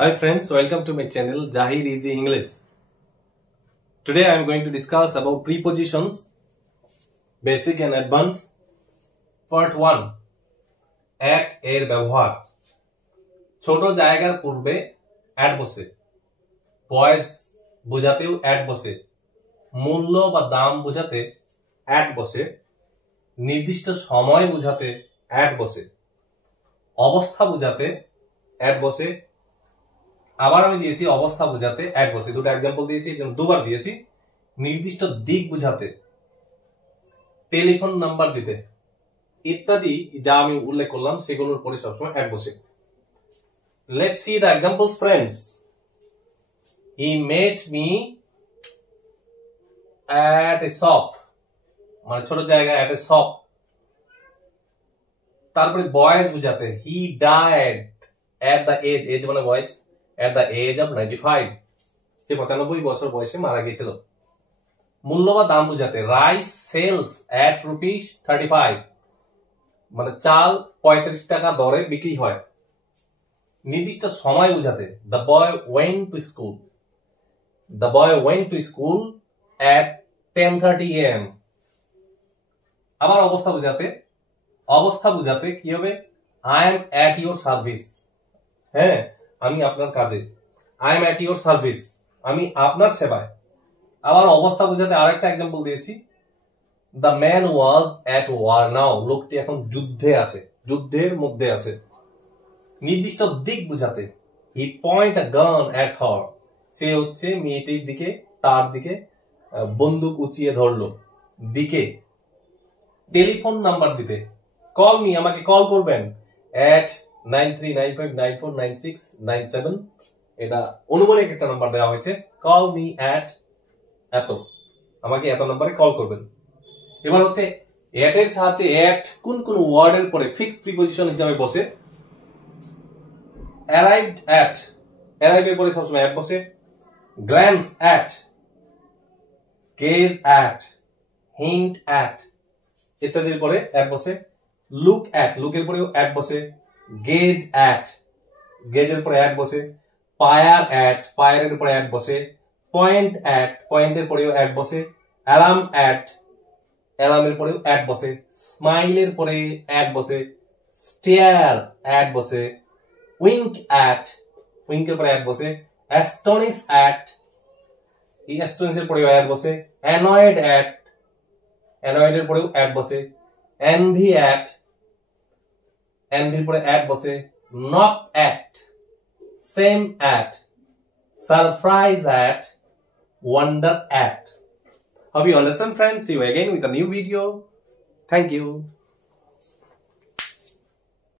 Hi friends, welcome to my channel Jahir Easy English. Today I am going to discuss about prepositions, basic and advanced. Part 1. At এর ব্যবহার। ছোট জায়গার পূর্বে at বসে। বয়স বোঝাতেও at বসে। মূল্য বা দাম বোঝাতে at বসে। নির্দিষ্ট সময় বোঝাতে at বসে। অবস্থা বোঝাতে at বসে। আবার আমি দিয়েছি অবস্থা বোঝাতে at বসে। দুটো एग्जांपल দিয়েছি, এজন্য দুবার দিয়েছি। নির্দিষ্ট দিক বোঝাতে, টেলিফোন নাম্বার দিতে ইত্যাদি যা আমি উল্লেখ করলাম সেগুলোর পরে সবসময় at বসে। Let's see the examples, friends. He met me at a shop, মানে ছোট জায়গা at a shop। তারপরে বয়স বোঝাতে he died at the age মানে বয়স, at the age of 95, সে 95 বছর বয়সে মারা গিয়েছিল। মূল্য বা দাম বোঝাতে রাইস সেলস at rupees 35, মানে চাল 35 টাকা দরে বিক্রি হয়। নির্দিষ্ট সময় বোঝাতে the boy went to school, the boy went to school at 10:30 am। আবার অবস্থা বোঝাতে কি হবে I am at your service, হ্যাঁ আমি আপনার কাজে, I am at your service, আমি আপনার সেবায়। আবার অবস্থা বোঝাতে আরেকটা एग्जांपल দিয়েছি the man was at war now, লোকটি এখন যুদ্ধে আছে, যুদ্ধের মধ্যে আছে। নির্দিষ্ট দিক বোঝাতে he point a gun at her, সে হচ্ছে মেয়েটির দিকে, তার দিকে বন্দুক উঁচিয়ে ধরলো, দিকে। টেলিফোন নাম্বার দিতে কল মি, আমাকে কল করবেন at 9395949697, এটা অনুমানিক একটা নাম্বার দেওয়া হয়েছে, কল মি at এত, আমাকে এত নম্বরে কল করবেন। এবার হচ্ছে at এর সাহায্যে at কোন কোন ওয়ার্ডের পরে ফিক্স প্রিপজিশন হিসেবে বসে। arrived at, arrive এর পরে সবসময় at বসে। glance at, gaze at, hint at ইত্যাদির পরে at বসে। look at, look এর পরেও at বসে। gaze at, gaze এর পরে at বসে। fire at, fire এর পরে at বসে। point at, point এর পরেও at বসে। alarm at, alarm এর পরেও at বসে। smile এর পরে at বসে। stare at বসে। wink at, wink এর পরে at বসে। astonish at, এই astonish এর পরেও at বসে। annoyed at, annoyed এর পরেও at বসে। envy at, envy এর পরে at বসে। knock at, same at, surprise at, wonder at. Hope you understand, friends. See you again with a new video. Thank you.